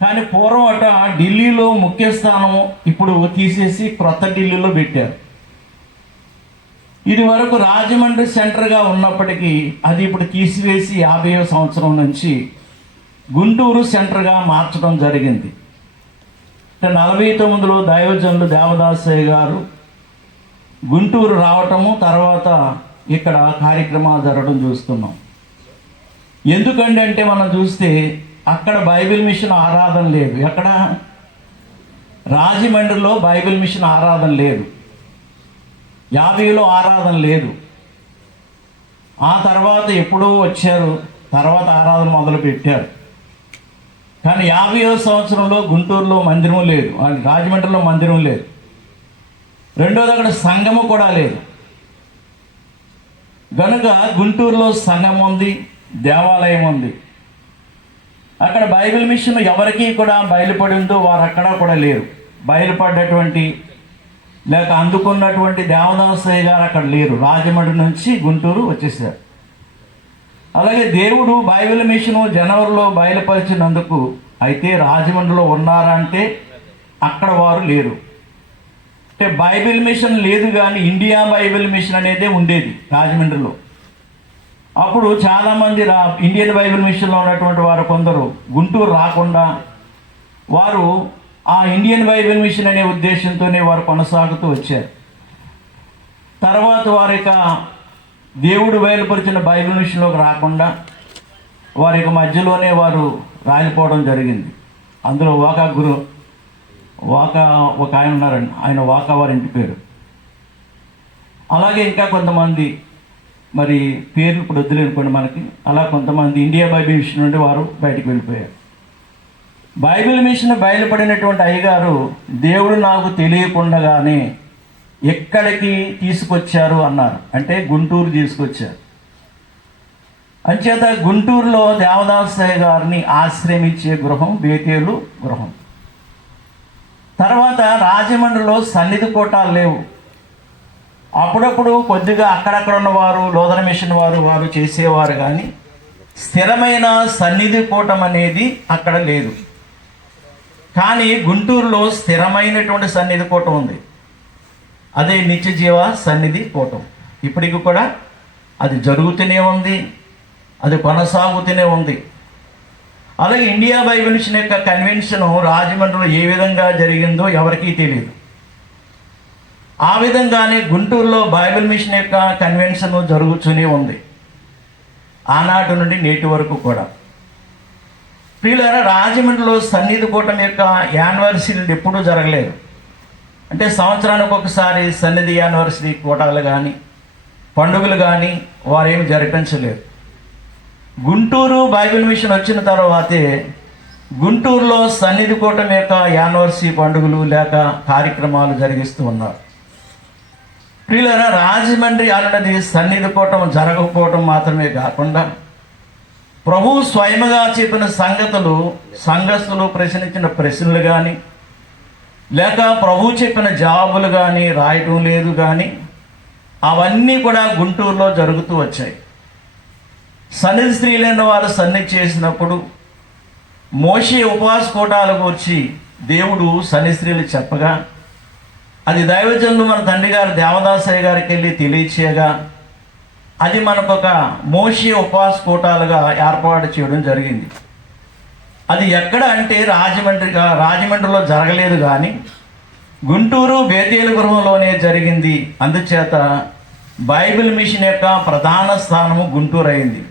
కానీ పూర్వం అట ఢిల్లీలో ముఖ్య స్థానం ఇప్పుడు తీసేసి క్రొత్త ఢిల్లీలో పెట్టారు. ఇది వరకు రాజమండ్రి సెంటర్గా ఉన్నప్పటికీ అది ఇప్పుడు తీసివేసి 50వ సంవత్సరం నుంచి గుంటూరు సెంటర్గా మార్చడం జరిగింది. 49లో దైవజనులు దేవదాసయ్య గారు గుంటూరు రావటము, తర్వాత ఇక్కడ కార్యక్రమాలు జరగడం చూస్తున్నాం. ఎందుకండి అంటే మనం చూస్తే అక్కడ బైబిల్ మిషన్ ఆరాధన లేదు. ఎక్కడ? రాజమండ్రిలో బైబిల్ మిషన్ ఆరాధన లేదు. 50లో ఆరాధన లేదు. ఆ తర్వాత ఎప్పుడో వచ్చారు, తర్వాత ఆరాధన మొదలు పెట్టారు. కానీ 50వ సంవత్సరంలో గుంటూరులో మందిరం లేదు, రాజమండ్రిలో మందిరం లేదు. రెండోది అక్కడ సంఘము కూడా లేదు. కనుక గుంటూరులో సంఘం ఉంది, దేవాలయం ఉంది. అక్కడ బైబిల్ మిషన్ ఎవరికి కూడా బయలుపడిందో వారు అక్కడ కూడా లేరు. బయలుపడ్డటువంటి లేక అందుకున్నటువంటి దేవదాసయ్య గారు అక్కడ లేరు. రాజమండ్రి నుంచి గుంటూరు వచ్చేసారు. అలాగే దేవుడు బైబిల్ మిషను జనవరిలో బయలుపరిచినందుకు అయితే రాజమండ్రిలో ఉన్నారంటే అక్కడ వారు లేరు. అంటే బైబిల్ మిషన్ లేదు, కానీ ఇండియా బైబిల్ మిషన్ అనేది ఉండేది రాజమండ్రిలో. అప్పుడు చాలామంది ఇండియన్ బైబిల్ మిషన్లో ఉన్నటువంటి వారు కొందరు గుంటూరు రాకుండా వారు ఆ ఇండియన్ బైబిల్ మిషన్ అనే ఉద్దేశంతోనే వారు కొనసాగుతూ వచ్చారు. తర్వాత వారి యొక్క దేవుడు బయలుపరిచిన బైబిల్ మిషన్లోకి రాకుండా వారి యొక్క మధ్యలోనే వారు రాలిపోవడం జరిగింది. అందులో ఒక ఆయన ఉన్నారండి, ఆయన వాకా వారి ఇంటి పేరు. అలాగే ఇంకా కొంతమంది మరి పేర్లు ఇప్పుడు వద్దులేనుకోండి మనకి. అలా కొంతమంది ఇండియా బైబిల్ మిషన్ నుండి వారు బయటికి వెళ్ళిపోయారు. బైబిల్ మిషన్ బయలుపడినటువంటి అయ్యగారు దేవుడు నాకు తెలియకుండానే ఎక్కడికి తీసుకొచ్చారు అన్నారు. అంటే గుంటూరు తీసుకొచ్చారు. అంచేత గుంటూరులో దేవదాసయ్య గారిని ఆశ్రయించే గృహం బేతేలు గృహం. తర్వాత రాజమండ్రిలో సన్నిధి కోటాలు లేవు. అప్పుడప్పుడు కొద్దిగా అక్కడక్కడ ఉన్నవారు లోదన మిషన్ వారు చేసేవారు, కానీ స్థిరమైన సన్నిధి కూటం అనేది అక్కడ లేదు. కానీ గుంటూరులో స్థిరమైనటువంటి సన్నిధి కూటం ఉంది. అదే నిత్య జీవ సన్నిధి కూటం. ఇప్పటికి కూడా అది జరుగుతూనే ఉంది, అది కొనసాగుతూనే ఉంది. అలాగే ఇండియా బైబిల్ మిషన్ యొక్క కన్వెన్షన్ రాజమండ్రిలో ఏ విధంగా జరిగిందో ఎవరికీ తెలియదు. ఆ విధంగానే గుంటూరులో బైబిల్ మిషన్ యొక్క కన్వెన్షన్ జరుగుతూనే ఉంది, ఆనాటి నుండి నేటి వరకు కూడా. ప్రియులారా, రాజమండ్రిలో సన్నిధి కూటమి యొక్క యానివర్సరీలు ఎప్పుడూ జరగలేదు. అంటే సంవత్సరానికి ఒకసారి సన్నిధి యానివర్సరీ కూటాలు కానీ పండుగలు కానీ వారేమి జరిపించలేదు. గుంటూరు బైబిల్ మిషన్ వచ్చిన తర్వాతే గుంటూరులో సన్నిధి కూటమి యొక్క యానివర్సరీ పండుగలు లేక కార్యక్రమాలు జరిగిస్తూ ఉన్నారు. ప్రియులారా, రాజమండ్రి అన్నది సన్నిధి కూటం జరగకపోవటం మాత్రమే కాకుండా ప్రభువు స్వయముగా చెప్పిన సంగతులు సంఘస్థులు ప్రశ్నించిన ప్రశ్నలు కానీ లేక ప్రభువు చెప్పిన జవాబులు కానీ రాయటం లేదు, కానీ అవన్నీ కూడా గుంటూరులో జరుగుతూ వచ్చాయి. సన్నిధి స్త్రీలైన వారు సన్నిధి చేసినప్పుడు మోషే ఉపవాస కూటాల గురించి దేవుడు సన్నిధి స్త్రీలు చెప్పగా అది దైవజనులు మన తండ్రి గారు దేవదాసయ్య గారికి వెళ్ళి తెలియచేయగా అది మనకొక మోషే ఉపవాస కూటాలుగా ఏర్పాటు చేయడం జరిగింది. అది ఎక్కడ అంటే రాజమండ్రిలో జరగలేదు, కానీ గుంటూరు బేతేలు గృహంలోనే జరిగింది. అందుచేత బైబిల్ మిషన్ యొక్క ప్రధాన స్థానము గుంటూరు అయింది.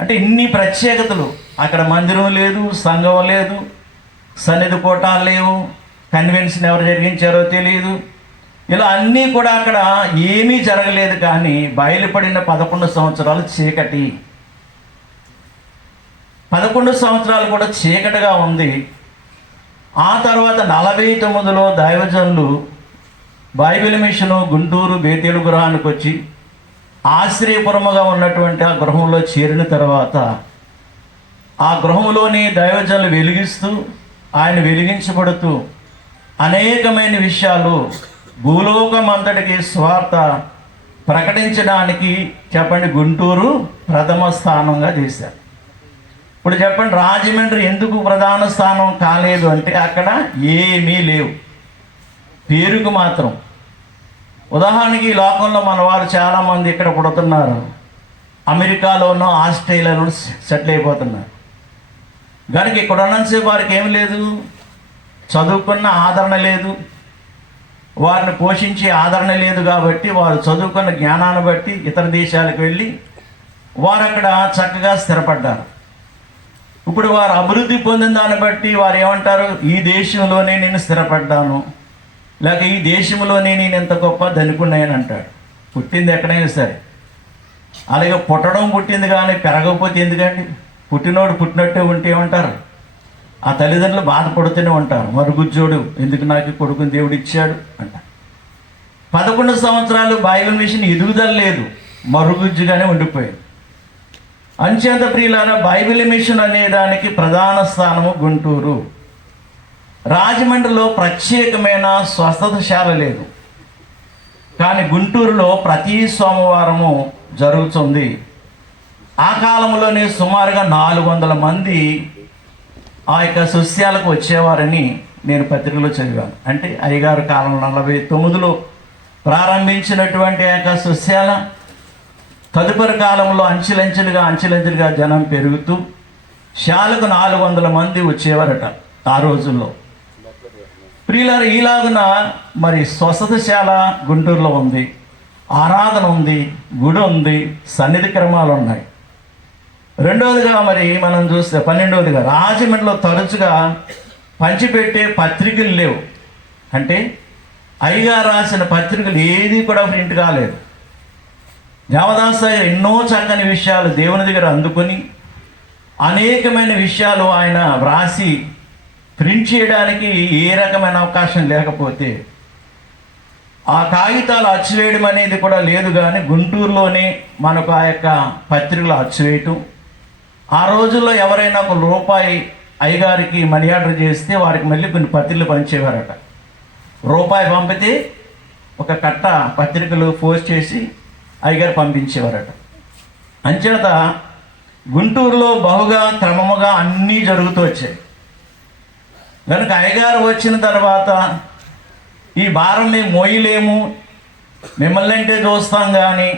అంటే ఇన్ని ప్రత్యేకతలు, అక్కడ మందిరం లేదు, సంఘం లేదు, సన్నిధి కూటాలు లేవు, కన్వెన్షన్ ఎవరు జరిగించారో తెలియదు, ఇలా అన్నీ కూడా అక్కడ ఏమీ జరగలేదు. కానీ బయలుపడిన 11 సంవత్సరాలు చీకటి, 11 సంవత్సరాలు కూడా చీకటిగా ఉంది. ఆ తర్వాత 49లో దైవజనులు బైబిల్ మిషను గుంటూరు బేతేలు గృహానికి వచ్చి ఆశ్రయపురముగా ఉన్నటువంటి ఆ గృహంలో చేరిన తర్వాత ఆ గృహంలోని దైవజనులు వెలిగిస్తూ ఆయన వెలిగించబడుతూ అనేకమైన విషయాలు భూలోకం అంతటికి స్వార్థ ప్రకటించడానికి చెప్పండి గుంటూరు ప్రథమ స్థానంగా చేశారు. ఇప్పుడు చెప్పండి, రాజమండ్రి ఎందుకు ప్రధాన స్థానం కాలేదు అంటే అక్కడ ఏమీ లేవు, పేరుకు మాత్రం. ఉదాహరణకి ఈ లోకంలో మన వారు చాలామంది ఇక్కడ పుడుతున్నారు, అమెరికాలోనూ ఆస్ట్రేలియాలోనూ సెటిల్ అయిపోతున్నారు. కనుక ఇక్కడ ఉన్నంతసేపు వారికి ఏం లేదు, చదువుకున్న ఆదరణ లేదు, వారిని పోషించే ఆదరణ లేదు. కాబట్టి వారు చదువుకున్న జ్ఞానాన్ని బట్టి ఇతర దేశాలకు వెళ్ళి వారు అక్కడ చక్కగా స్థిరపడ్డారు. ఇప్పుడు వారు అభివృద్ధి పొందిన దాన్ని బట్టి వారు ఏమంటారు, ఈ దేశంలోనే నేను స్థిరపడ్డాను, లేక ఈ దేశంలోనే నేను ఇంత గొప్ప ధనికున్నాయని అంటాడు. పుట్టింది ఎక్కడైనా సరే. అలాగే పుట్టడం పుట్టింది కానీ పెరగకపోతే ఎందుకండి? పుట్టినోడు పుట్టినట్టే ఉంటే ఏమంటారు, ఆ తల్లిదండ్రులు బాధపడుతూనే ఉంటారు. మరుగుజ్జోడు ఎందుకు నాకు కొడుకుని దేవుడు ఇచ్చాడు అంట. 11 సంవత్సరాలు బైబిల్ మిషన్ ఎదుగుదల లేదు, మరుగుజ్జుగానే ఉండిపోయింది. అంచేత ప్రియులారా, బైబిల్ మిషన్ అనే దానికి ప్రధాన స్థానము గుంటూరు. రాజమండ్రిలో ప్రత్యేకమైన స్వస్థతశాల లేదు, కానీ గుంటూరులో ప్రతి సోమవారము జరుగుతుంది. ఆ కాలంలోనే సుమారుగా 400 మంది ఆ యొక్క సస్యాలకు వచ్చేవారని నేను పత్రికలో చదివాను. అంటే అయ్యగారు కాలం 49లో ప్రారంభించినటువంటి ఆ యొక్క సస్యాల తదుపరి కాలంలో అంచెలంచెలుగా జనం పెరుగుతూ శాలకు 400 మంది వచ్చేవారట ఆ రోజుల్లో. ప్రియులారు, ఈలాగున మరి స్వస్థతశాల గుంటూరులో ఉంది, ఆరాధన ఉంది, గుడి ఉంది, సన్నిధి క్రమాలు ఉన్నాయి. రెండవదిగా మరి మనం చూస్తే 12వదిగా రాజమండ్రిలో తరచుగా పంచిపెట్టే పత్రికలు లేవు. అంటే అయ్యగారు రాసిన పత్రికలు ఏది కూడా ప్రింట్ కాలేదు. దేవదాస్ గారు ఎన్నో చక్కని విషయాలు దేవుని దగ్గర అందుకొని అనేకమైన విషయాలు ఆయన వ్రాసి ప్రింట్ చేయడానికి ఏ రకమైన అవకాశం లేకపోతే ఆ కాగితాలు అచ్చువేయడం అనేది కూడా లేదు. కానీ గుంటూరులోనే మనకు ఆ యొక్క పత్రికలు అచ్చువేయటం. ఆ రోజుల్లో ఎవరైనా ₹1 అయ్యగారికి మనీ ఆర్డర్ చేస్తే వారికి మళ్ళీ కొన్ని పత్రికలు పంచేవారట. ₹1 పంపితే ఒక కట్ట పత్రికలు పోస్ట్ చేసి అయ్యగారు పంపించేవారట. అంచేత గుంటూరులో బహుగా క్రమముగా అన్నీ జరుగుతూ వచ్చాయి. కనుక అయ్యగారు వచ్చిన తర్వాత ఈ భారం మేము మోయలేము, మిమ్మల్ని అంటే చూస్తాం, కానీ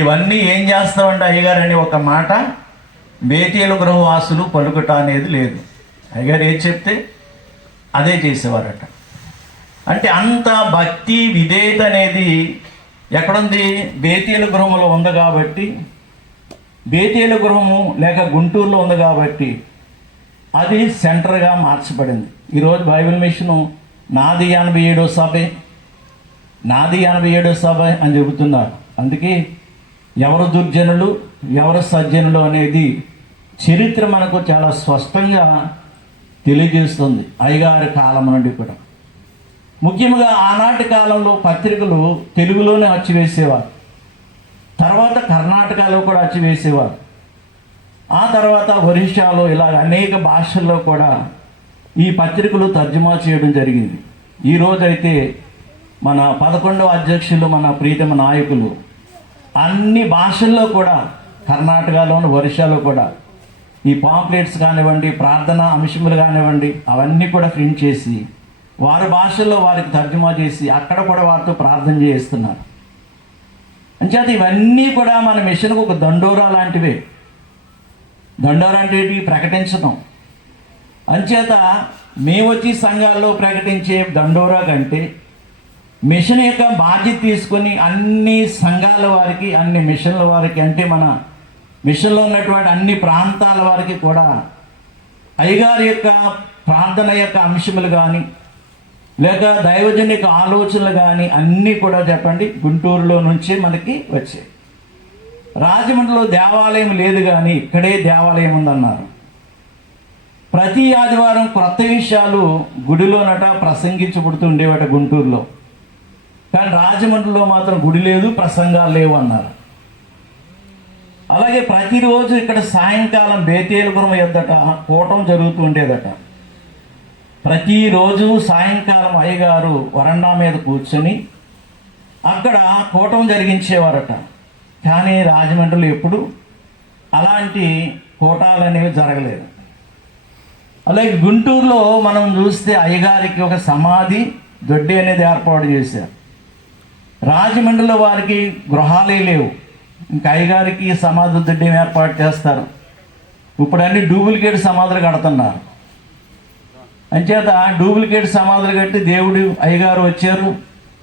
ఇవన్నీ ఏం చేస్తామంటే అయ్యగారు అని ఒక మాట బేతేలు గృహవాసులు పలుకుట అనేది లేదు. అయ్యగారు ఏది చెప్తే అదే చేసేవారట. అంటే అంత భక్తి విధేయత అనేది ఎక్కడుంది? బేతేలు గృహంలో ఉంది కాబట్టి, బేతేలు గృహము లేక గుంటూరులో ఉంది కాబట్టి అది సెంటర్గా మార్చబడింది. ఈరోజు బైబిల్ మిషను నాది 87వ సభ, నాది 87వ సభ అని చెబుతున్నారు. అందుకే ఎవరు దుర్జనులు ఎవరు సజ్జనులు అనేది చరిత్ర మనకు చాలా స్పష్టంగా తెలియజేస్తుంది. అయ్యగారి కాలం నుండి కూడా ముఖ్యంగా ఆనాటి కాలంలో పత్రికలు తెలుగులోనే అచ్చివేసేవారు, తర్వాత కర్ణాటకలో కూడా అచ్చివేసేవారు, ఆ తర్వాత ఒరిస్సాలో ఇలా అనేక భాషల్లో కూడా ఈ పత్రికలు తర్జుమా చేయడం జరిగింది. ఈరోజైతే మన 11వ అధ్యక్షులు మన ప్రీతమ నాయకులు అన్ని భాషల్లో కూడా కర్ణాటకలోను ఒరిస్సాలో కూడా ఈ పాంప్లెట్స్ కానివ్వండి, ప్రార్థన అంశములు కానివ్వండి, అవన్నీ కూడా ప్రింట్ చేసి వారి భాషల్లో వారికి తర్జుమా చేసి అక్కడ కూడా వారితో ప్రార్థన చేస్తున్నారు. అంచేత ఇవన్నీ కూడా మన మిషన్కు ఒక దండోరా లాంటివే. దండోరా అంటే ప్రకటించడం. అంచేత మేము వచ్చి సంఘాల్లో ప్రకటించే దండోరా కంటే మిషన్ యొక్క బాధ్యత తీసుకొని అన్ని సంఘాల వారికి, అన్ని మిషన్ల వారికి, అంటే మన మిషన్లో ఉన్నటువంటి అన్ని ప్రాంతాల వారికి కూడా అయ్యగారి యొక్క ప్రార్థన యొక్క అంశములు కానీ లేక దైవజన్ యొక్క ఆలోచనలు కానీ అన్నీ కూడా చెప్పండి గుంటూరులో నుంచే మనకి వచ్చాయి. రాజమండ్రిలో దేవాలయం లేదు, కానీ ఇక్కడే దేవాలయం ఉందన్నారు. ప్రతి ఆదివారం క్రొత్త విషయాలు గుడిలోనట ప్రసంగించబడుతూ ఉండేవట గుంటూరులో. కానీ రాజమండ్రిలో మాత్రం గుడి లేదు, ప్రసంగాలు లేవు అన్నారు. అలాగే ప్రతిరోజు ఇక్కడ సాయంకాలం బేతేలుపురం ఎద్దట కూటం జరుగుతూ ఉండేదట. ప్రతిరోజు సాయంకాలం అయ్యగారు వరండా మీద కూర్చొని అక్కడ కూటం జరిగించేవారట. కానీ రాజమండ్రిలో ఎప్పుడు అలాంటి కూటాలు అనేవి జరగలేదు. అలాగే గుంటూరులో మనం చూస్తే అయ్యగారికి ఒక సమాధి దొడ్డి అనేది ఏర్పాటు చేశారు. రాజమండ్రిలో వారికి గృహాలే లేవు, ఇంకా అయ్యగారికి సమాధి దొడ్డి ఏర్పాటు చేస్తారు. ఇప్పుడు అన్ని డూప్లికేట్ సమాధులు కడుతున్నారు. అంచేత డూప్లికేట్ సమాధులు కట్టి దేవుడు అయ్యగారు వచ్చారు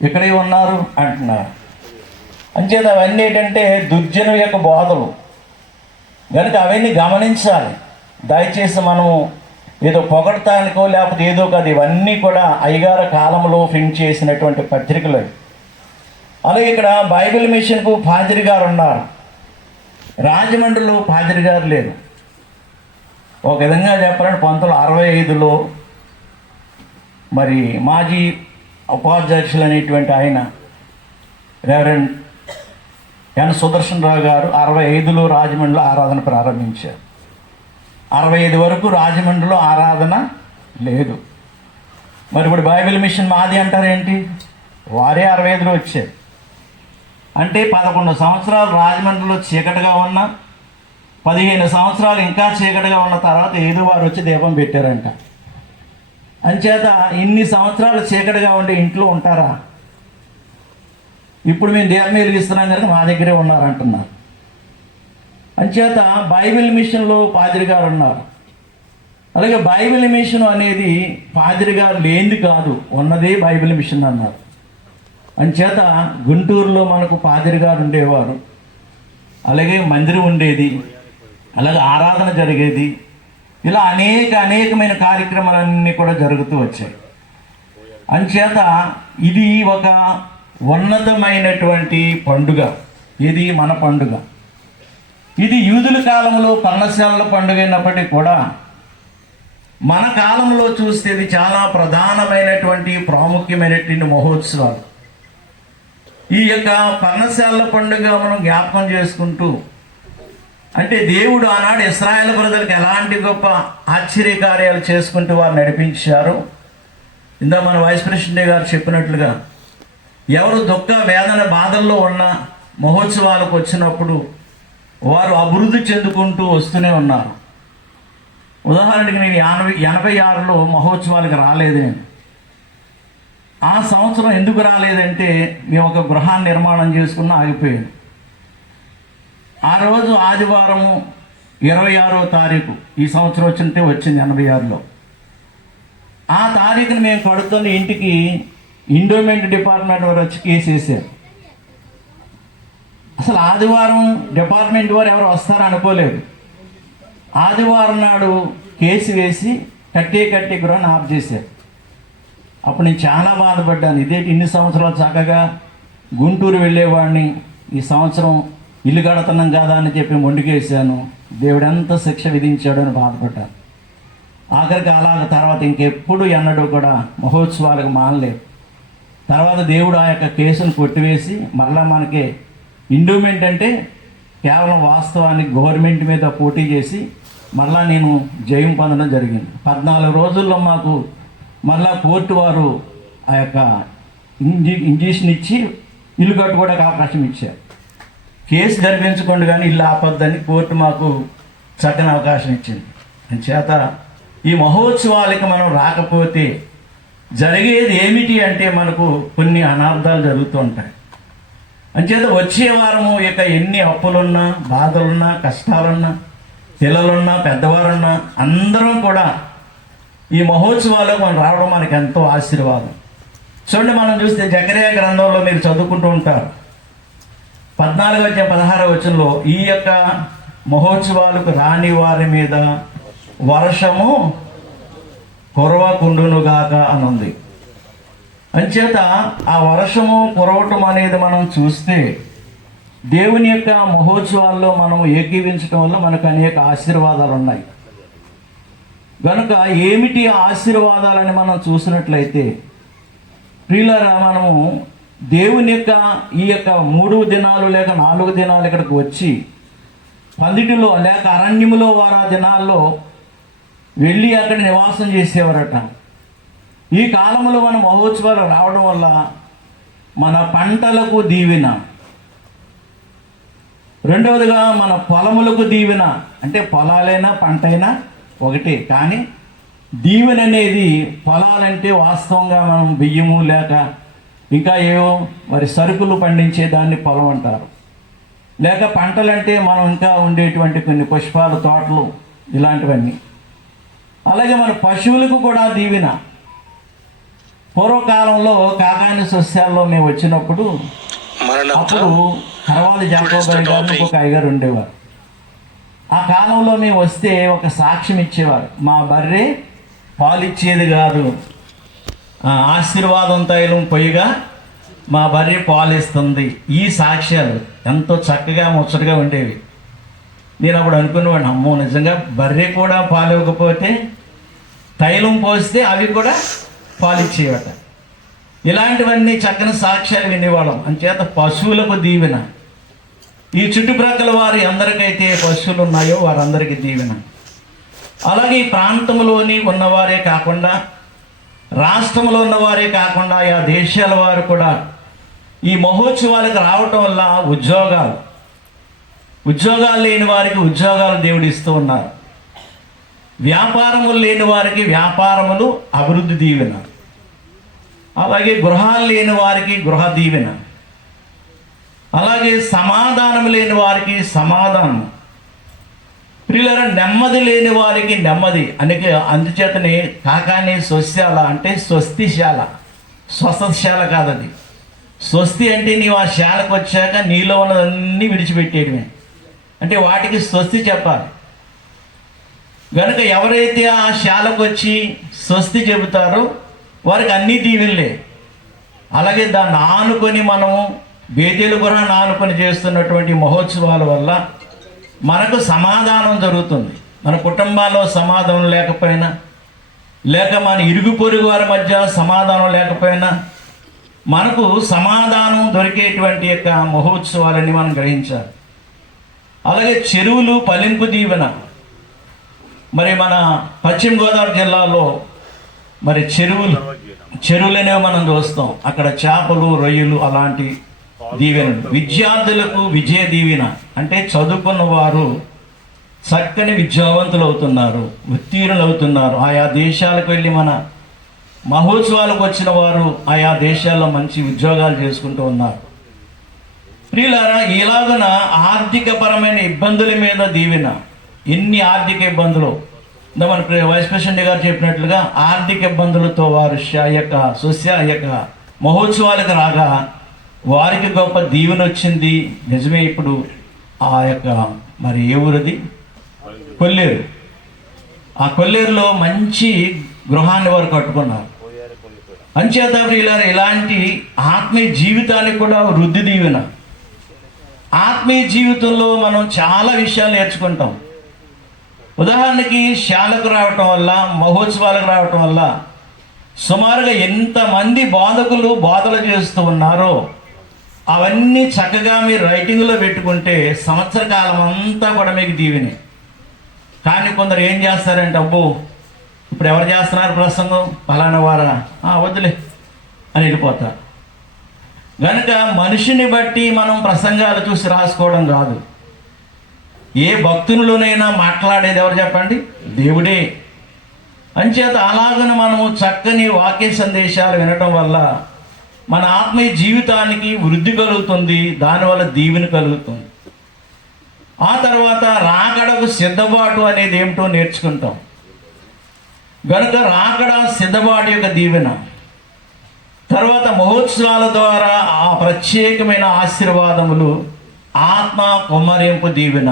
ఇక్కడే ఉన్నారు అంటున్నారు. అంచేత అవన్నీ ఏంటంటే దుర్జనం యొక్క బోధలు కనుక అవన్నీ గమనించాలి. దయచేసి మనము ఏదో పొగడటానికో లేకపోతే ఏదో కాదు, ఇవన్నీ కూడా అయ్యగారు కాలంలో ప్రింట్ చేసినటువంటి పత్రికలు. అలాగే ఇక్కడ బైబిల్ మిషన్కు పాదిరి గారు ఉన్నారు. రాజమండ్రిలో పాదిరి గారు లేరు. ఒక విధంగా చెప్పాలంటే 1965లో మరి మాజీ ఉపాధ్యక్షులు అనేటువంటి ఆయన రెవరెండ్ ఎన్ సుదర్శన్ రావు గారు 65లో రాజమండ్రిలో ఆరాధన ప్రారంభించారు. 65 వరకు రాజమండ్రిలో ఆరాధన లేదు. మరి ఇప్పుడు బైబిల్ మిషన్ మాది అంటారేంటి? వారే 65లో వచ్చారు. అంటే 11 సంవత్సరాలు రాజమండ్రిలో చీకటిగా ఉన్న, 15 సంవత్సరాలు ఇంకా చీకటిగా ఉన్న తర్వాత ఏదో వారు వచ్చి దీపం పెట్టారంట. అంచేత ఇన్ని సంవత్సరాలు చీకటిగా ఉండే ఇంట్లో ఉంటారా? ఇప్పుడు మేము దీపం వెలిగిస్తున్నాం కనుక మా దగ్గరే ఉన్నారంటున్నారు. అంచేత బైబిల్ మిషన్లో పాదిరి గారు ఉన్నారు. అలాగే బైబిల్ మిషన్ అనేది పాదిరి గారు లేనిది కాదు, ఉన్నదే బైబిల్ మిషన్ అన్నారు. అంచేత గుంటూరులో మనకు పాదిరి గారు ఉండేవారు. అలాగే మందిరం ఉండేది, అలాగే ఆరాధన జరిగేది. ఇలా అనేకమైన కార్యక్రమాలన్నీ కూడా జరుగుతూ వచ్చాయి. అంచేత ఇది ఒక ఉన్నతమైనటువంటి పండుగ. ఇది మన పండుగ. ఇది యూదుల కాలంలో పర్ణశాలల పండుగ అయినప్పటికీ కూడా మన కాలంలో చూస్తే ఇది చాలా ప్రధానమైనటువంటి ప్రాముఖ్యమైనటువంటి మహోత్సవాలు. ఈ యొక్క పర్ణశాలల పండుగ మనం జ్ఞాపకం చేసుకుంటూ, అంటే దేవుడు ఆనాడు ఇశ్రాయేలు ప్రజలకు ఎలాంటి గొప్ప ఆశ్చర్యకార్యాలు చేసుకుంటూ వారు నడిపించారు. ఇందా మన వైస్ ప్రెసిడెంట్ గారు చెప్పినట్లుగా ఎవరు దుఃఖ వేదన బాధల్లో ఉన్న మహోత్సవాలకు వచ్చినప్పుడు వారు అభివృద్ధి చెందుకుంటూ వస్తూనే ఉన్నారు. ఉదాహరణకి నేను 86లో మహోత్సవాలకు రాలేదు. నేను ఆ సంవత్సరం ఎందుకు రాలేదంటే మేము ఒక గృహాన్ని నిర్మాణం చేసుకున్న ఆగిపోయాను. ఆ రోజు ఆదివారం 26వ తారీఖు ఈ సంవత్సరం వచ్చింటే వచ్చింది 86లో. ఆ తారీఖుని మేము కడుతున్న ఇంటికి ఎండోమెంట్ డిపార్ట్మెంట్ వారు వచ్చి కేసు వేశారు. అసలు ఆదివారం డిపార్ట్మెంట్ వారు ఎవరు వస్తారో అనుకోలేదు. ఆదివారం నాడు కేసు వేసి కట్టి గృహాన్ని ఆఫ్ చేశారు. అప్పుడు నేను చాలా బాధపడ్డాను. ఇదేంటి ఇన్ని సంవత్సరాలు చక్కగా గుంటూరు వెళ్ళేవాడిని, ఈ సంవత్సరం ఇల్లు కడుతున్నాం కదా అని చెప్పి మొండికేసాను. దేవుడు ఎంత శిక్ష విధించాడు అని బాధపడ్డాను. ఆఖరికి అలాగ తర్వాత ఇంకెప్పుడు ఎన్నడూ కూడా మహోత్సవాలకు మానలేదు. తర్వాత దేవుడు ఆ యొక్క కేసును కొట్టివేసి మళ్ళా మనకి ఎండోమెంట్ అంటే కేవలం వాస్తవానికి గవర్నమెంట్ మీద పోటీ చేసి మళ్ళా నేను జయం పొందడం జరిగింది. 14 రోజుల్లో మాకు మళ్ళా కోర్టు వారు ఆ యొక్క ఇంజక్షన్ ఇచ్చి ఇల్లు కట్టుకోవడానికి అవకాశం ఇచ్చారు. కేసు జరిపించుకోండి కానీ ఇల్లు ఆపొద్దని కోర్టు మాకు చక్కని అవకాశం ఇచ్చింది. అంచేత ఈ మహోత్సవాలకి మనం రాకపోతే జరిగేది ఏమిటి అంటే మనకు కొన్ని అనార్థాలు జరుగుతూ ఉంటాయి. అంచేత వచ్చే వారము ఇక ఎన్ని అప్పులున్నా, బాధలున్నా, కష్టాలున్నా, పిల్లలున్నా, పెద్దవారున్నా అందరం కూడా ఈ మహోత్సవాలకు మనం రావడం మనకు ఎంతో ఆశీర్వాదం. చూడండి, మనం చూస్తే జకరియా గ్రంథంలో మీరు చదువుకుంటూ ఉంటారు. 14-16 ఈ యొక్క మహోత్సవాలకు రాని వారి మీద వర్షము కురవకుండునుగాక అని ఉంది. అంచేత ఆ వర్షము కురవటం అనేది మనం చూస్తే దేవుని యొక్క మహోత్సవాల్లో మనం ఏకీవించడం వల్ల మనకు అనేక ఆశీర్వాదాలు ఉన్నాయి. కనుక ఏమిటి ఆశీర్వాదాలని మనం చూసినట్లయితే ప్రియులారా, మనము దేవుని యొక్క ఈ యొక్క 3 దినాలు లేక 4 దినాలు ఇక్కడికి వచ్చి పందిటిలో లేక అరణ్యములో వారు ఆ దినాల్లో వెళ్ళి అక్కడ నివాసం చేసేవారట. ఈ కాలంలో మన మహోత్సవాలు రావడం వల్ల మన పంటలకు దీవెన, రెండవదిగా మన పొలములకు దీవెన, అంటే పొలాలైనా పంటైనా ఒకటే. కానీ దీవెన అనేది పొలాలంటే వాస్తవంగా మనం బియ్యము లేక ఇంకా ఏవో మరి సరుకులు పండించే దాన్ని పొలం అంటారు. లేక పంటలంటే మనం ఇంకా ఉండేటువంటి కొన్ని పుష్పాల తోటలు ఇలాంటివన్నీ. అలాగే మన పశువులకు కూడా దీవెన. పూర్వకాలంలో కాకాని సస్యాల్లో మేము వచ్చినప్పుడు అప్పుడు కరవాలి జాకోబాయి గారు ఒక అయ్యగారు ఉండేవారు. ఆ కాలంలో మేము వస్తే ఒక సాక్ష్యం ఇచ్చేవారు, మా బర్రె పాలిచ్చేది కాదు, ఆశీర్వాదం తైలం పొయ్యిగా మా బర్రె పాలిస్తుంది. ఈ సాక్ష్యాలు ఎంతో చక్కగా ముచ్చటగా ఉండేవి. నేను అప్పుడు అనుకునేవాడిని, అమ్మో నిజంగా బర్రె కూడా పాలు ఇవ్వకపోతే తైలం పోస్తే అవి కూడా పాలిచ్చేవట. ఇలాంటివన్నీ చక్కని సాక్ష్యాలు వినేవాళ్ళం. అంచేత పశువులకు దీవెన. ఈ చుట్టుప్రక్కల వారి అందరికైతే పశువులు ఉన్నాయో వారందరికీ దీవెన. అలాగే ఈ ప్రాంతంలోని ఉన్నవారే కాకుండా, రాష్ట్రంలో ఉన్నవారే కాకుండా ఆ దేశాల వారు కూడా ఈ మహోత్సవాలకు రావటం వల్ల ఉద్యోగాలు లేని వారికి ఉద్యోగాలు దేవుడు ఇస్తూ ఉన్నారు. వ్యాపారములు లేని వారికి వ్యాపారములు అభివృద్ధి దీవెన. అలాగే గృహాలు లేని వారికి గృహ దీవెన. అలాగే సమాధానం లేని వారికి సమాధానం. ప్రియులారా, నెమ్మది లేని వారికి నెమ్మది. అందుచేతనే కాకాని స్వశాల అంటే స్వస్తిశాల, స్వస్థశాల కాదది. స్వస్తి అంటే నీవు ఆ శాలకు వచ్చాక నీలో ఉన్నదన్నీ విడిచిపెట్టేయడమే. అంటే వాటికి స్వస్తి చెప్పాలి. కనుక ఎవరైతే ఆ శాలకు వచ్చి స్వస్తి చెబుతారో వారికి అన్నీ దీవెనలే. అలాగే దాన్ని ఆనుకొని మనము బేతేలు గుర్రాన్ని ఆనుకొని చేస్తున్నటువంటి మహోత్సవాల వల్ల మనకు సమాధానం జరుగుతుంది. మన కుటుంబాల్లో సమాధానం లేకపోయినా, లేక మన ఇరుగు పొరుగు వారి మధ్య సమాధానం లేకపోయినా మనకు సమాధానం దొరికేటువంటి యొక్క మహోత్సవాలని మనం గ్రహించాలి. అలాగే చెరువులు ఫలింపు దీవెన. మరి మన పశ్చిమ గోదావరి జిల్లాలో మరి చెరువులనేవి మనం చూస్తాం. అక్కడ చేపలు, రొయ్యలు అలాంటి దీవెనలు. విద్యార్థులకు విజయ దీవెన. అంటే చదువుకున్న వారు చక్కని విద్యావంతులు అవుతున్నారు, ఉత్తీర్ణులు అవుతున్నారు. ఆయా దేశాలకు వెళ్ళి మన మహోత్సవాలకు వచ్చిన వారు ఆయా దేశాల్లో మంచి ఉద్యోగాలు చేసుకుంటూ ఉన్నారు. ప్రియులారా, ఇలాగున ఆర్థికపరమైన ఇబ్బందుల మీద దీవెన. ఎన్ని ఆర్థిక ఇబ్బందులు, మన వైస్ ప్రెసిడెంట్ గారు చెప్పినట్లుగా ఆర్థిక ఇబ్బందులతో వారు మహోత్సవాలకు రాగా వారికి గొప్ప దీవెన వచ్చింది. నిజమే. ఇప్పుడు ఆ యొక్క మరి ఏ ఊరిది, కొల్లేరు. ఆ కొల్లేరులో మంచి గృహాన్ని వారు కట్టుకున్నారు. అంచేత ప్రియులారా, ఇలాంటి ఆత్మీయ జీవితానికి కూడా వృద్ధి దీవెన. ఆత్మీయ జీవితంలో మనం చాలా విషయాలు నేర్చుకుంటాం. ఉదాహరణకి శాలకు రావటం వల్ల, మహోత్సవాలకు రావటం వల్ల సుమారుగా ఎంతమంది బోధలు చేస్తూ ఉన్నారో అవన్నీ చక్కగా మీరు రైటింగ్లో పెట్టుకుంటే సంవత్సర కాలం అంతా కూడా మీకు దీవెనే. కానీ కొందరు ఏం చేస్తారంటే, అబ్బో ఇప్పుడు ఎవరు చేస్తున్నారు ప్రసంగం, పలానా వారా, వద్దులే అని వెళ్ళిపోతారు. కనుక మనిషిని బట్టి మనం ప్రసంగాలు చూసి రాసుకోవడం కాదు. ఏ భక్తునిలోనైనా మాట్లాడేది ఎవరు చెప్పండి? దేవుడే. అంచేత అలాగని మనము చక్కని వాక్య సందేశాలు వినటం వల్ల మన ఆత్మీయ జీవితానికి వృద్ధి కలుగుతుంది, దానివల్ల దీవెన కలుగుతుంది. ఆ తర్వాత రాకడకు సిద్ధపాటు అనేది ఏమిటో నేర్చుకుంటాం. కనుక రాకడ సిద్ధపాటు యొక్క దీవెన. తర్వాత మహోత్సవాల ద్వారా ఆ ప్రత్యేకమైన ఆశీర్వాదములు, ఆత్మ కుమ్మరింపు దీవెన.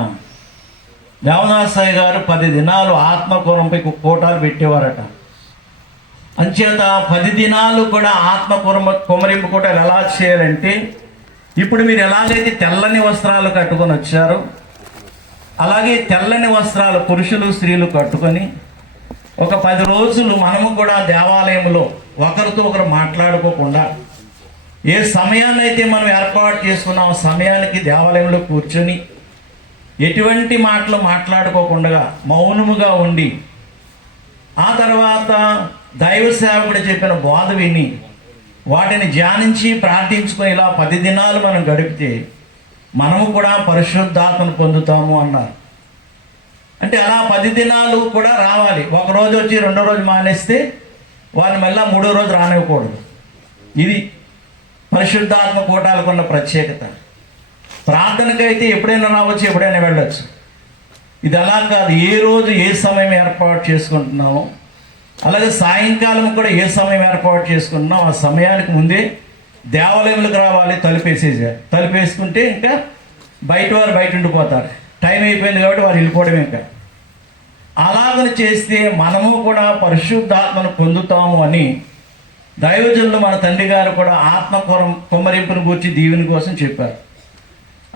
దేవదాసయ్య గారు 10 దినాలు ఆత్మ కుమ్మరింపు కూటాలు పెట్టేవారట. అంచేత 10 దినాలు కూడా ఆత్మ కుమ్మరింపు కూటాలు ఎలా చేయాలంటే, ఇప్పుడు మీరు ఎలాగైతే తెల్లని వస్త్రాలు కట్టుకొని వచ్చారో అలాగే తెల్లని వస్త్రాలు పురుషులు స్త్రీలు కట్టుకొని ఒక 10 రోజులు మనము కూడా దేవాలయంలో ఒకరితో ఒకరు మాట్లాడుకోకుండా, ఏ సమయాన్ని అయితే మనం ఏర్పాటు చేసుకున్నాం ఆ సమయానికి దేవాలయంలో కూర్చొని ఎటువంటి మాటలు మాట్లాడుకోకుండా మౌనముగా ఉండి, ఆ తర్వాత దైవ సేవకుడు చెప్పిన బోధ విని వాటిని ధ్యానించి ప్రార్థించుకొని ఇలా 10 దినాలు మనం గడిపితే మనము కూడా పరిశుద్ధాత్మను పొందుతాము అన్నారు. అంటే అలా 10 దినాలు కూడా రావాలి. ఒక రోజు వచ్చి రెండో రోజు మానేస్తే వారిని మళ్ళీ మూడో రోజు రానివ్వకూడదు. ఇది పరిశుద్ధాత్మ కూటాలకు ఉన్న ప్రత్యేకత. ప్రార్థనకైతే ఎప్పుడైనా రావచ్చు, ఎప్పుడైనా వెళ్ళొచ్చు. ఇది అలా కాదు, ఏ రోజు ఏ సమయం ఏర్పాటు చేసుకుంటున్నామో అలాగే సాయంకాలం కూడా ఏ సమయం ఏర్పాటు చేసుకుంటున్నాం ఆ సమయానికి ముందే దేవాలయంలోకి రావాలి. తలుపేసుకుంటే ఇంకా బయట వారు బయట ఉండిపోతారు. టైం అయిపోయింది కాబట్టి వారు వెళ్ళిపోవడమే. ఇంకా అలాగని చేస్తే మనము కూడా పరిశుద్ధాత్మను పొందుతాము అని దైవజనులు మన తండ్రి గారు కూడా ఆత్మ కుమ్మరింపును గూర్చి దీవెని కోసం చెప్పారు.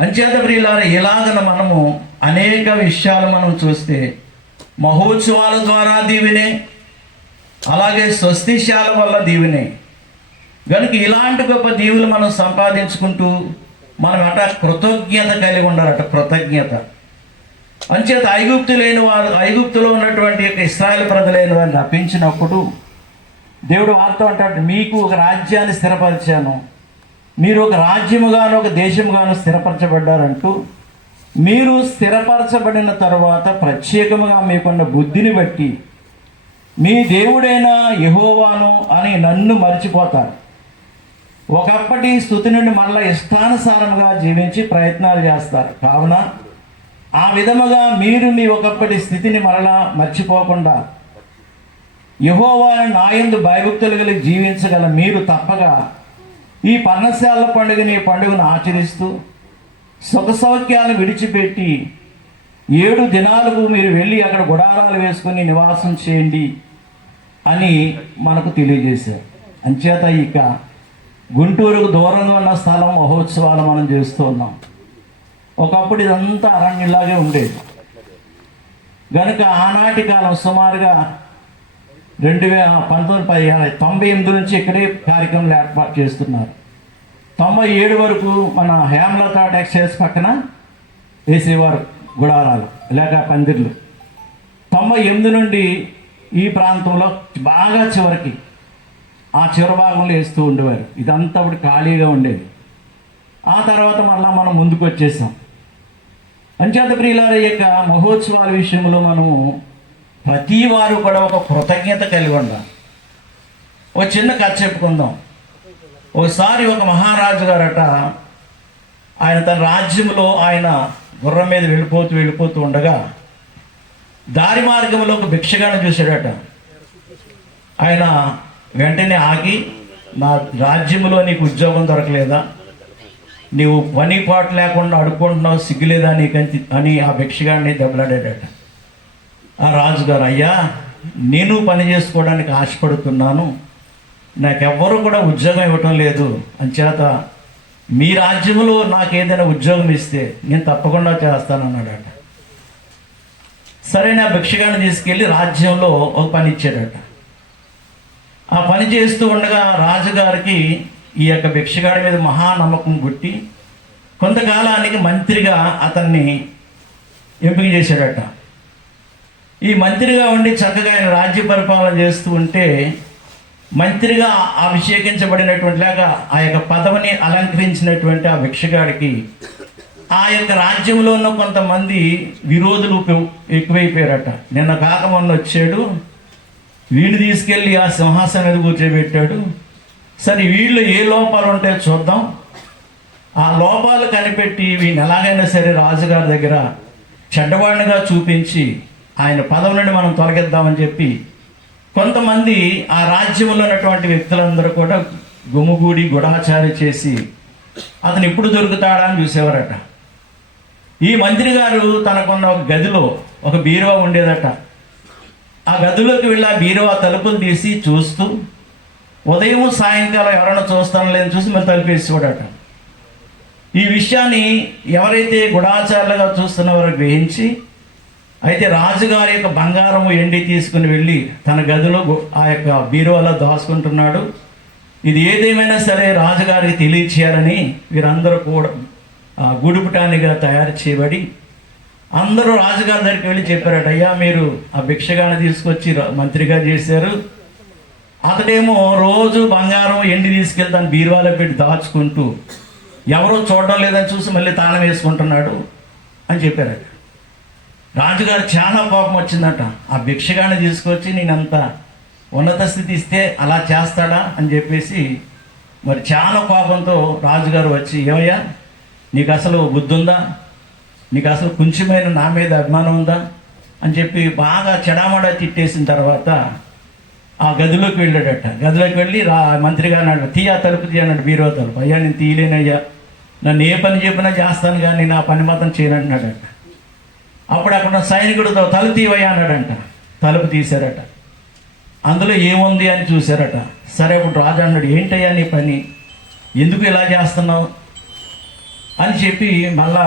అంచేత ప్రియులారా, ఇలాగన మనము అనేక విషయాలు మనం చూస్తే మహోత్సవాల ద్వారా దీవెనే, అలాగే స్వస్తిశాల వల్ల దీవెనే. కనుక ఇలాంటి గొప్ప దీవులు మనం సంపాదించుకుంటూ మనం కృతజ్ఞత కలిగి ఉండాలట. కృతజ్ఞత అంచేత ఐగుప్తులో ఉన్నటువంటి ఇశ్రాయేలు ప్రజలైన వారిని రప్పించినప్పుడు దేవుడు వారితో అంటాడు, మీకు ఒక రాజ్యాన్ని స్థిరపరిచాను, మీరు ఒక రాజ్యముగాను ఒక దేశముగాను స్థిరపరచబడ్డారంటూ, మీరు స్థిరపరచబడిన తర్వాత ప్రత్యేకముగా మీకున్న బుద్ధిని బట్టి మీ దేవుడైన యెహోవాను అని నన్ను మర్చిపోతారు. ఒకప్పటి స్థుతి నుండి మళ్ళీ ఇష్టానుసారంగా జీవించి ప్రయత్నాలు చేస్తారు. కావున ఆ విధముగా మీరు మీ ఒకప్పటి స్థితిని మరలా మర్చిపోకుండా యెహోవాను నాయందు భయభక్తులు కలిగి జీవించగల మీరు తప్పగా ఈ పర్ణశాల పండుగను ఆచరిస్తూ సుఖ సౌఖ్యాలను విడిచిపెట్టి 7 దినాలకు మీరు వెళ్ళి అక్కడ గుడారాలు వేసుకొని నివాసం చేయండి అని మనకు తెలియజేశారు. అంచేత ఇక గుంటూరుకు దూరంగా ఉన్న స్థలం మహోత్సవాలు మనం చేస్తూ ఉన్నాం. ఒకప్పుడు ఇదంతా అరణ్యంలాగే ఉండేది. కనుక ఆనాటి కాలం సుమారుగా 1998 నుంచి ఇక్కడే కార్యక్రమాలు ఏర్పాటు చేస్తున్నారు. 97 వరకు మన హేమలత టెక్స్టైల్స్ పక్కన వేసేవారు గుడారాలు లేక పందిర్లు. 98 నుండి ఈ ప్రాంతంలో బాగా చివరికి ఆ చివరి భాగంలో వేస్తూ ఉండేవారు. ఇదంతా ఇప్పుడు ఖాళీగా ఉండేది. ఆ తర్వాత మళ్ళీ మనం ముందుకు వచ్చేసాం. అంచేత ప్రియులారా, యొక్క మహోత్సవాల విషయంలో మనము ప్రతి వారు కూడా ఒక కృతజ్ఞత కలిగి ఉండాలి. ఒక చిన్న కథ చెప్పుకుందాం. ఒకసారి ఒక మహారాజు గారట, ఆయన తన రాజ్యంలో ఆయన గుర్రం మీద వెళ్ళిపోతూ ఉండగా దారి మార్గంలో ఒక భిక్షగాన్ని చూశాడట. ఆయన వెంటనే ఆగి, నా రాజ్యంలో నీకు ఉద్యోగం దొరకలేదా, నీవు పని పాటు లేకుండా అడుక్కుంటున్నావు, సిగ్గులేదా నీకంతి అని ఆ భిక్షగాడిని దెబ్బలాడాడట. ఆ రాజుగారు, అయ్యా నేను పని చేసుకోవడానికి ఆశపడుతున్నాను, నాకెవ్వరూ కూడా ఉద్యోగం ఇవ్వటం లేదు, అంచేత మీ రాజ్యంలో నాకు ఏదైనా ఉద్యోగం ఇస్తే నేను తప్పకుండా చేస్తానన్నాడట. సరే, నా భిక్షగాడిని తీసుకెళ్ళి రాజ్యంలో ఒక పని ఇచ్చాడట. ఆ పని చేస్తూ ఉండగా రాజుగారికి ఈ యొక్క భిక్షగాడి మీద మహానమ్మకం పుట్టి కొంతకాలానికి మంత్రిగా అతన్ని ఎంపిక చేశాడట. ఈ మంత్రిగా ఉండి చక్కగా ఆయన రాజ్య పరిపాలన చేస్తూ ఉంటే మంత్రిగా అభిషేకించబడినటువంటి లాగా ఆ యొక్క పదవిని అలంకరించినటువంటి ఆ భిక్షగాడికి ఆ యొక్క రాజ్యంలో ఉన్న కొంతమంది విరోధులు ఎక్కువైపోయారట. నిన్న కాక మొన్న వచ్చాడు, వీడిని తీసుకెళ్ళి ఆ సింహాసనం మీద కూర్చోబెట్టాడు, సరే వీళ్ళు ఏ లోపాలు ఉంటాయో చూద్దాం, ఆ లోపాలు కనిపెట్టి వీడిని ఎలాగైనా సరే రాజుగారి దగ్గర చెడ్డవాడినిగా చూపించి ఆయన పదవి నుండి మనం తొలగిద్దామని చెప్పి కొంతమంది ఆ రాజ్యంలో ఉన్నటువంటి వ్యక్తులందరూ కూడా గుమిగూడి గుడాచారి చేసి అతను ఎప్పుడు దొరుకుతాడా అని చూసేవారట. ఈ మంత్రి గారు తనకున్న ఒక గదిలో ఒక బీరువా ఉండేదట. ఆ గదిలోకి వెళ్ళి ఆ బీరువా తలుపులు తీసి చూస్తూ ఉదయం సాయంకాలం ఎవరైనా చూస్తానో లేదని చూసి మరి తలుపేసేవాడట. ఈ విషయాన్ని ఎవరైతే గుడాచారులుగా చూస్తున్నవారో గ్రహించి, అయితే రాజుగారి యొక్క బంగారము ఎండి తీసుకుని వెళ్ళి తన గదిలో ఆ యొక్క బీరువాలో దాచుకుంటున్నాడు, ఇది ఏదేమైనా సరే రాజుగారికి తెలియచేయాలని వీరందరూ కూడా గుడుపుటానిగా తయారు చేయబడి అందరూ రాజుగారి దగ్గరికి వెళ్ళి చెప్పారట, అయ్యా మీరు ఆ భిక్షగాన్ని తీసుకొచ్చి మంత్రిగా చేశారు, అతడేమో రోజు బంగారం ఎండి తీసుకెళ్లి తన బీరువాలో పెట్టి దాచుకుంటూ ఎవరో చూడడం లేదని చూసి మళ్ళీ తాళం వేసుకుంటున్నాడు అని చెప్పారట. రాజుగారు చాలా కోపం వచ్చిందట. ఆ భిక్షగాన్ని తీసుకొచ్చి నేనంత ఉన్నత స్థితి ఇస్తే అలా చేస్తాడా అని చెప్పేసి మరి చాలా కోపంతో రాజుగారు వచ్చి, ఏమయ్యా నీకు అసలు బుద్ధి ఉందా, నీకు అసలు కొంచెమైన నా మీద అభిమానం ఉందా అని చెప్పి బాగా చెడామడా తిట్టేసిన తర్వాత ఆ గదిలోకి వెళ్ళాడట. గదిలోకి వెళ్ళి మంత్రిగా అన్నాడు, తీయా తలుపు తీయన్నాడు, బీరో తలుపు. అయ్యా నేను తీయలేనయ్యా, నన్ను ఏ పని చెప్పినా చేస్తాను కానీ నా పని మాత్రం చేయనంటున్నాడట. అప్పుడు అక్కడ సైనికుడితో తలుపు తీవయ్యా అన్నాడంట. తలుపు తీశారట. అందులో ఏముంది అని చూశారట. సరే అప్పుడు రాజు అన్నాడు, ఏంటయ్యా నీ పని, ఎందుకు ఇలా చేస్తున్నావు అని చెప్పి మళ్ళా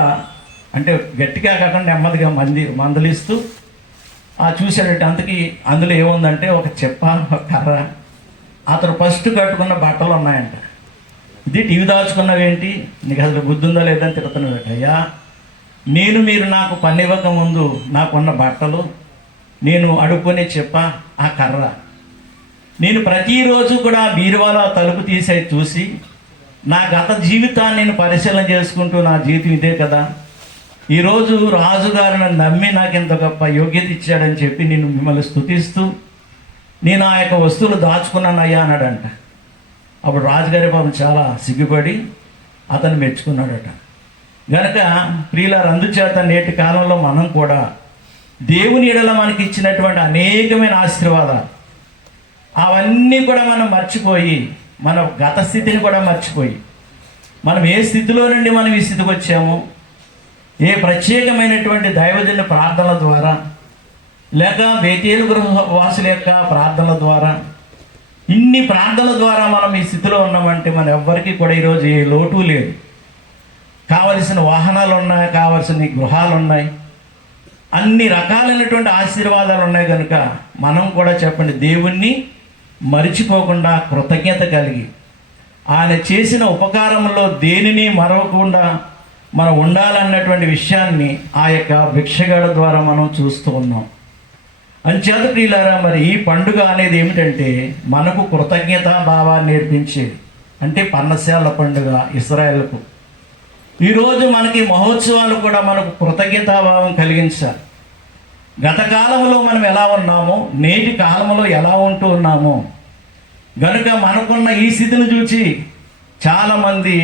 అంటే గట్టిగా కాకుండా నెమ్మదిగా మందలిస్తూ చూశాడట. అందులో ఏముందంటే ఒక చెప్ప, ఒక కర్ర, అతను ఫస్ట్ కట్టుకున్న బట్టలు ఉన్నాయంట. ఇది టీవీ దాచుకున్నవేంటి, నీకు అసలు బుద్ధి ఉందా లేదని తిడుతున్నాడట. అయ్యా మీరు నాకు పని ఇవ్వక ముందు నాకున్న బట్టలు, నేను అడుక్కునే చెప్ప, ఆ కర్ర, నేను ప్రతిరోజు కూడా బీరువాలో తలుపు తీసే చూసి నా గత జీవితాన్ని నేను పరిశీలన చేసుకుంటూ నా జీవితం ఇదే కదా, ఈరోజు రాజుగారు నన్ను నమ్మి నాకు ఇంత గొప్ప యోగ్యత ఇచ్చాడని చెప్పి నేను మిమ్మల్ని స్తుతిస్తూ నేను ఆ యొక్క వస్తువులు దాచుకున్నాను అయ్యా అన్నాడంట. అప్పుడు రాజుగారి పాపం చాలా సిగ్గుపడి అతను మెచ్చుకున్నాడట. గనక ప్రియులారా, అందుచేత నేటి కాలంలో మనం కూడా దేవుని ఎడల మనకి ఇచ్చినటువంటి అనేకమైన ఆశీర్వాదాలు అవన్నీ కూడా మనం మర్చిపోయి, మన గత స్థితిని కూడా మర్చిపోయి, మనం ఏ స్థితిలో నుండి మనం ఈ స్థితికి వచ్చామో, ఏ ప్రత్యేకమైనటువంటి దైవజన ప్రార్థనల ద్వారా లేక బేతేలు గృహవాసుల యొక్క ప్రార్థనల ద్వారా, ఇన్ని ప్రార్థనల ద్వారా మనం ఈ స్థితిలో ఉన్నామంటే మన ఎవ్వరికీ కూడా ఈరోజు ఏ లోటు లేదు. కావలసిన వాహనాలు ఉన్నాయి, కావలసిన గృహాలు ఉన్నాయి, అన్ని రకాలైనటువంటి ఆశీర్వాదాలు ఉన్నాయి. కనుక మనం కూడా చెప్పండి, దేవుణ్ణి మరిచిపోకుండా కృతజ్ఞత కలిగి ఆయన చేసిన ఉపకారంలో దేనిని మరవకుండా మనం ఉండాలన్నటువంటి విషయాన్ని ఆ యొక్క భిక్షగాడ ద్వారా మనం చూస్తూ ఉన్నాం. అంచేత ప్రియులారా, మరి ఈ పండుగ అనేది ఏమిటంటే మనకు కృతజ్ఞతా భావాన్ని నేర్పించేది. అంటే పన్నశాల పండుగ ఇశ్రాయేలుకు. ఈరోజు మనకి మహోత్సవాలు కూడా మనకు కృతజ్ఞతాభావం కలిగించాలి. గత కాలంలో మనం ఎలా ఉన్నామో, నేటి కాలంలో ఎలా ఉంటూ ఉన్నామో, గనుక మనకున్న ఈ స్థితిని చూసి చాలామంది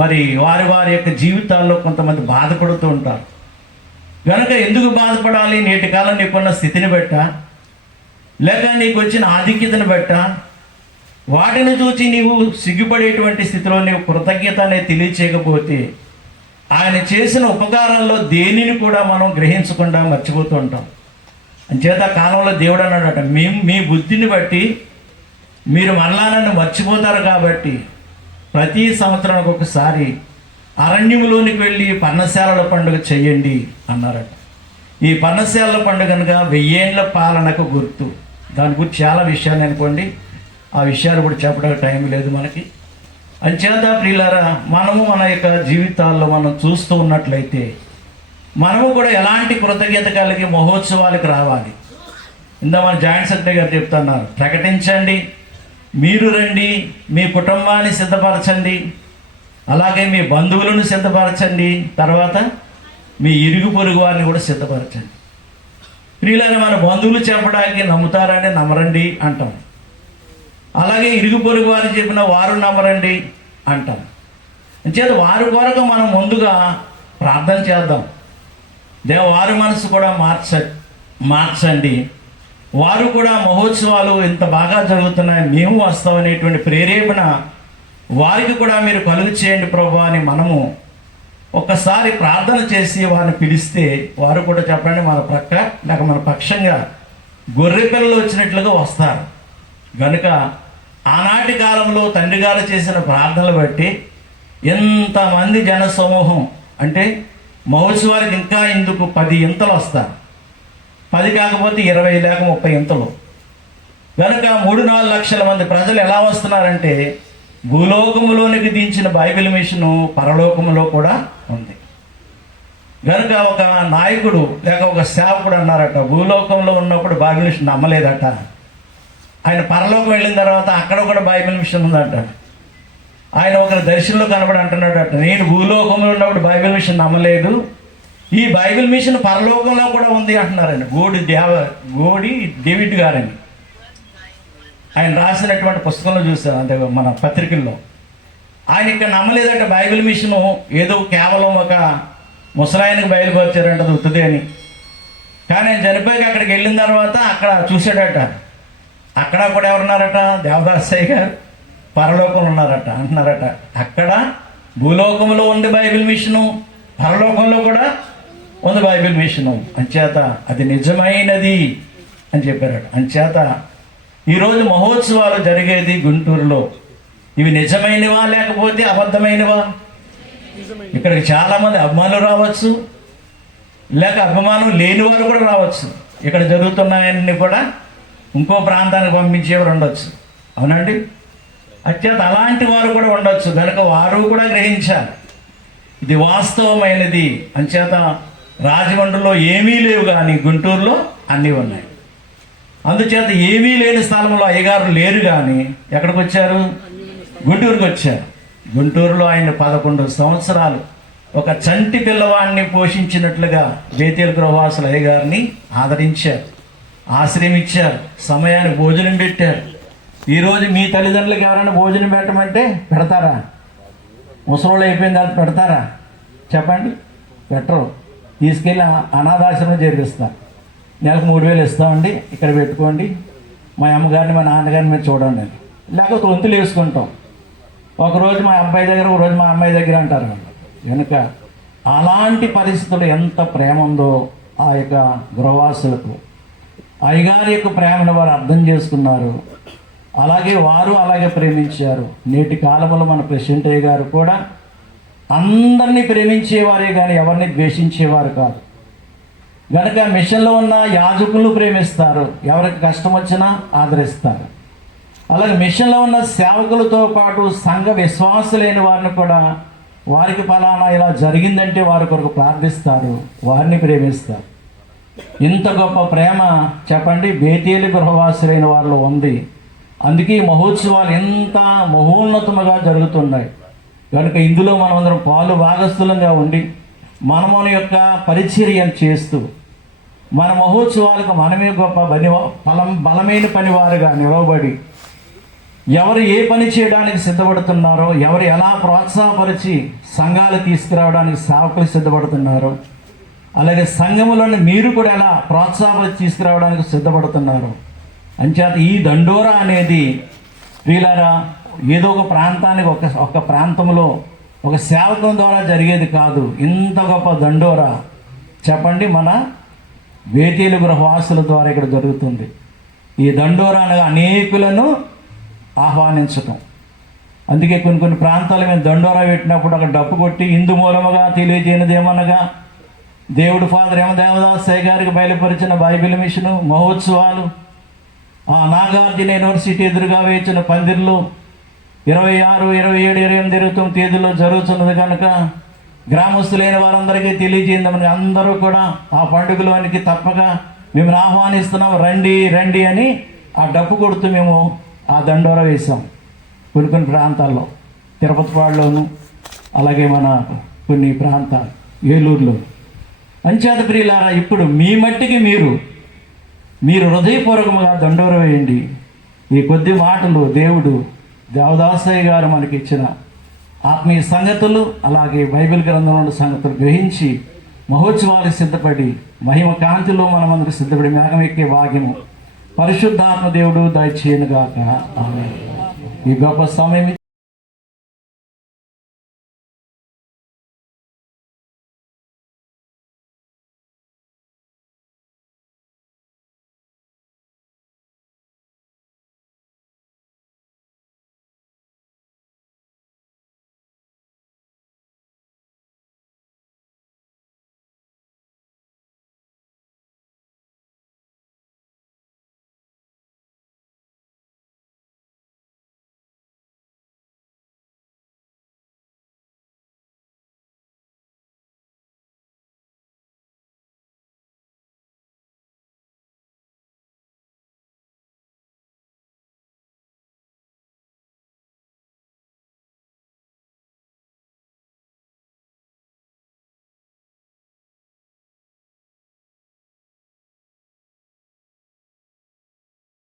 మరి వారి యొక్క జీవితాల్లో కొంతమంది బాధపడుతూ ఉంటారు. గనుక ఎందుకు బాధపడాలి? నేటి కాలం నీకున్న స్థితిని బట్ట, లేక నీకు వచ్చిన ఆధిక్యతను బట్ట, వాటిని చూసి నీవు సిగ్గుపడేటువంటి స్థితిలో నీవు కృతజ్ఞత అనేది తెలియచేయకపోతే ఆయన చేసిన ఉపకారాల్లో దేనిని కూడా మనం గ్రహించకుండా మర్చిపోతూ ఉంటాం. అంచేత కాలంలో దేవుడు అన్నాడట, మీ బుద్ధిని బట్టి మీరు మరలా నన్ను మర్చిపోతారు కాబట్టి ప్రతి సంవత్సరానికి ఒకసారి అరణ్యములోనికి వెళ్ళి పర్ణశాలల పండుగ చెయ్యండి అన్నారట. ఈ పర్ణశాలల పండుగ కనుక 1000 ఏళ్ల పాలనకు గుర్తు. దాని గురించి చాలా విషయాలు అనుకోండి, ఆ విషయాలు కూడా చెప్పడానికి టైం లేదు మనకి. అంచేత ప్రియులారా, మనము మన యొక్క జీవితాల్లో మనం చూస్తూ ఉన్నట్లయితే మనము కూడా ఎలాంటి కృతజ్ఞత కలిగి మహోత్సవాలకు రావాలి. ఇందా మన జాయింట్ సెక్రటరీ గారు చెప్తున్నారు, ప్రకటించండి, మీరు రండి, మీ కుటుంబాన్ని సిద్ధపరచండి, అలాగే మీ బంధువులను సిద్ధపరచండి, తర్వాత మీ ఇరుగు పొరుగు వారిని కూడా సిద్ధపరచండి. ప్రియులారా, మన బంధువులు చెప్పడానికి నమ్ముతారంటే నమ్మరండి అంటాం, అలాగే ఇరుగు పొరుగు వారు చెప్పిన వారు నమ్మరండి అంటాం. అంచేత వారి కొరకు మనం ముందుగా ప్రార్థన చేద్దాం. వారి మనసు కూడా మార్చండి, వారు కూడా మహోత్సవాలు ఇంత బాగా జరుగుతున్నాయి, మేము వస్తామనేటువంటి ప్రేరేపణ వారికి కూడా మీరు కలుగు చేయండి ప్రభు అని మనము ఒక్కసారి ప్రార్థన చేసి వారిని పిలిస్తే వారు కూడా చెప్పండి మన ప్రక్క లేక మన పక్షంగా గొర్రె పిల్లలు వచ్చినట్లుగా వస్తారు. కనుక ఆనాటి కాలంలో తండ్రి గారు చేసిన ప్రార్థనలు బట్టి ఎంతమంది జన సమూహం అంటే మహోత్సవానికి ఇంకా ఇందుకు 10 ఇంతలు వస్తారు, 10 కాకపోతే 20 లేక 30 ఇంతలు. కనుక 3-4 లక్షల మంది ప్రజలు ఎలా వస్తున్నారంటే భూలోకములోనికి దించిన బైబిల్ మిషను పరలోకములో కూడా ఉంది. కనుక ఒక నాయకుడు లేక ఒక సేవకుడు అన్నారట, భూలోకంలో ఉన్నప్పుడు బైబిల్ మిషన్ నమ్మలేదట, ఆయన పరలోకం వెళ్ళిన తర్వాత అక్కడ కూడా బైబిల్ మిషన్ ఉందట. ఆయన ఒకరి దర్శనంలో కనబడి అంటున్నాడట, నేను భూలోకంలో ఉన్నప్పుడు బైబిల్ మిషన్ నమ్మలేదు, ఈ బైబిల్ మిషన్ పరలోకంలో కూడా ఉంది అంటున్నారండి. గోడి డేవిడ్ గారని ఆయన రాసినటువంటి పుస్తకంలో చూశారు, అంటే మన పత్రికల్లో. ఆయన ఇక్కడ నమ్మలేదట బైబిల్ మిషను ఏదో కేవలం ఒక ముసలాయనకి బయలుపరిచారంట, అది ఉత్తుదే అని. కానీ ఆయన చనిపోయాక అక్కడికి వెళ్ళిన తర్వాత అక్కడ చూశాడట, అక్కడ కూడా ఎవరున్నారట, దేవదాసయ్య గారు పరలోకంలో ఉన్నారట అంటున్నారట. అక్కడ భూలోకంలో ఉంది బైబిల్ మిషను, పరలోకంలో కూడా ఉంది బైబిల్ మిషను. అంచేత అది నిజమైనది అని చెప్పారట. అంచేత ఈరోజు మహోత్సవాలు జరిగేది గుంటూరులో. ఇవి నిజమైనవా లేకపోతే అబద్ధమైనవా? ఇక్కడికి చాలామంది అభిమానులు రావచ్చు, లేక అభిమానం లేని వారు కూడా రావచ్చు. ఇక్కడ జరుగుతున్నాయన్నీ కూడా ఇంకో ప్రాంతానికి పంపించేవారు ఉండొచ్చు, అవునండి. అత్యంత అలాంటి వారు కూడా ఉండొచ్చు, కనుక వారు కూడా గ్రహించాలి ఇది వాస్తవమైనది. అంచేత రాజమండ్రిలో ఏమీ లేవు కానీ గుంటూరులో అన్నీ ఉన్నాయి. అందుచేత ఏమీ లేని స్థలంలో అయ్యగారు లేరు కానీ ఎక్కడికి వచ్చారు? గుంటూరుకు వచ్చారు. గుంటూరులో ఆయన 11 సంవత్సరాలు ఒక చంటి పిల్లవాడిని పోషించినట్లుగా బేతేలు గృహవాసులు అయ్యగారిని ఆదరించారు, ఆశ్రయం ఇచ్చారు, సమయానికి భోజనం పెట్టారు. ఈరోజు మీ తల్లిదండ్రులకు ఎవరైనా భోజనం పెట్టమంటే పెడతారా? ముసలోళ్ళు అయిపోయిన తర్వాత పెడతారా? చెప్పండి, పెట్టరు. తీసుకెళ్ళి అనాథాశ్రమం చేర్పిస్తారు. నెలకు 3,000 ఇస్తామండి, ఇక్కడ పెట్టుకోండి, మా అమ్మగారిని మా నాన్నగారిని మీరు చూడండి అని. లేకపోతే వంతులు వేసుకుంటాం, ఒకరోజు మా అబ్బాయి దగ్గర, ఒకరోజు మా అమ్మాయి దగ్గర అంటారు. కనుక అలాంటి పరిస్థితులు ఎంత ప్రేమ ఉందో ఆ యొక్క గృహవాసులకు, అయ్యగారి యొక్క ప్రేమను వారు అర్థం చేసుకున్నారు. అలాగే వారు అలాగే ప్రేమించారు. నేటి కాలంలో మన ప్రెసిడెంట్ అయ్య గారు కూడా అందరినీ ప్రేమించేవారే కానీ ఎవరిని ద్వేషించేవారు కాదు. కనుక మిషన్లో ఉన్న యాజకులను ప్రేమిస్తారు, ఎవరికి కష్టం వచ్చినా ఆదరిస్తారు. అలాగే మిషన్లో ఉన్న సేవకులతో పాటు సంఘ విశ్వాసులైన వారిని కూడా వారికి ఫలానా ఇలా జరిగిందంటే వారి కొరకు ప్రార్థిస్తారు, వారిని ప్రేమిస్తారు. ఇంత గొప్ప ప్రేమ చెప్పండి బేతేలు గృహవాసులైన వారిలో ఉంది. అందుకే ఈ మహోత్సవాలు ఎంత మహోన్నతముగా జరుగుతున్నాయి. కనుక ఇందులో మనం అందరం పాలు భాగస్థులంగా ఉండి మన యొక్క పరిచర్యను చేస్తూ మన మహోత్సవాలకు మనమే గొప్ప బలమైన పనివారుగా నిలవబడి ఎవరు ఏ పని చేయడానికి సిద్ధపడుతున్నారో, ఎవరు ఎలా ప్రోత్సాహపరిచి సంఘాలు తీసుకురావడానికి సేవకులు సిద్ధపడుతున్నారో, అలాగే సంఘములను మీరు కూడా ఎలా ప్రోత్సాహపరిచి తీసుకురావడానికి సిద్ధపడుతున్నారు. అంచేత ఈ దండోరా అనేది వీళ్ళరా ఏదో ఒక ప్రాంతానికి ఒక ప్రాంతంలో ఒక సేవకం ద్వారా జరిగేది కాదు. ఇంత గొప్ప దండోరా చెప్పండి మన బేతేలు గృహవాసుల ద్వారా ఇక్కడ జరుగుతుంది. ఈ దండోరా అనగా అనేకులను ఆహ్వానించటం. అందుకే కొన్ని ప్రాంతాలు మేము దండోరా పెట్టినప్పుడు అక్కడ డప్పు కొట్టి ఇందు మూలముగా తెలియజేయనిది ఏమనగా దేవుడు ఫాదర్ దేవదాసయ్య గారికి బయలుపరిచిన బైబిల్ మిషను మహోత్సవాలు ఆ నాగార్జున యూనివర్సిటీ ఎదురుగా వేచిన పందిర్లు 26, 27, 28, 29 తేదీలో జరుగుతున్నది. కనుక గ్రామస్తులైన వారందరికీ తెలియజేద్దామని అందరూ కూడా ఆ పండుగలోనికి తప్పక మిమ్మల్ని ఆహ్వానిస్తున్నాం, రండి రండి అని ఆ డప్పు కొడుతూ మేము ఆ దండోరా వేసాం. కొన్ని ప్రాంతాల్లో తిరుపతిపాడులోను, అలాగే మన కొన్ని ప్రాంతాలు ఏలూరులో. అంచేత ప్రియులారా, ఇప్పుడు మీ మట్టికి మీరు హృదయపూర్వకంగా దండోరా వేయండి. ఈ కొద్ది మాటలు దేవుడు దేవదాసయ్య గారు మనకి ఇచ్చిన ఆత్మీయ సంగతులు, అలాగే బైబిల్ గ్రంథంలో సంగతులు గ్రహించి మహోత్సవాలకు సిద్ధపడి మహిమ కాంతిలో మనమందరూ సిద్ధపడి మేఘం ఎక్కే భాగ్యము పరిశుద్ధాత్మ దేవుడు దయచేయనుగాక. ఆమేన్. ఈ గొప్ప సమయం